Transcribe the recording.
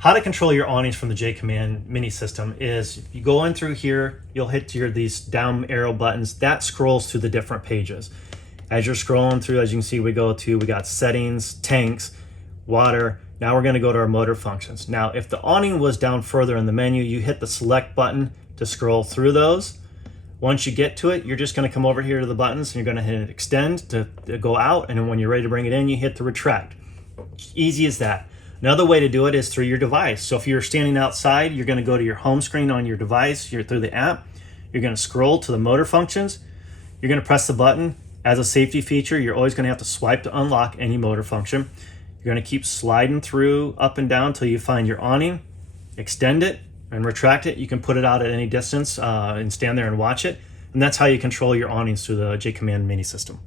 How to control your awnings from the JAYCOMMAND mini system is you go in through here, you'll hit these down arrow buttons. That scrolls through the different pages. As you're scrolling through, as you can see, we got settings, tanks, water. Now we're gonna go to our motor functions. Now, if the awning was down further in the menu, you hit the select button to scroll through those. Once you get to it, you're just gonna come over here to the buttons and you're gonna hit extend to go out. And then when you're ready to bring it in, you hit the retract. Easy as that. Another way to do it is through your device. So if you're standing outside, you're gonna go to your home screen on your device, you're through the app, you're gonna scroll to the motor functions, you're gonna press the button. As a safety feature, you're always gonna have to swipe to unlock any motor function. You're gonna keep sliding through up and down until you find your awning, extend it and retract it. You can put it out at any distance and stand there and watch it. And that's how you control your awnings through the JAYCOMMAND mini system.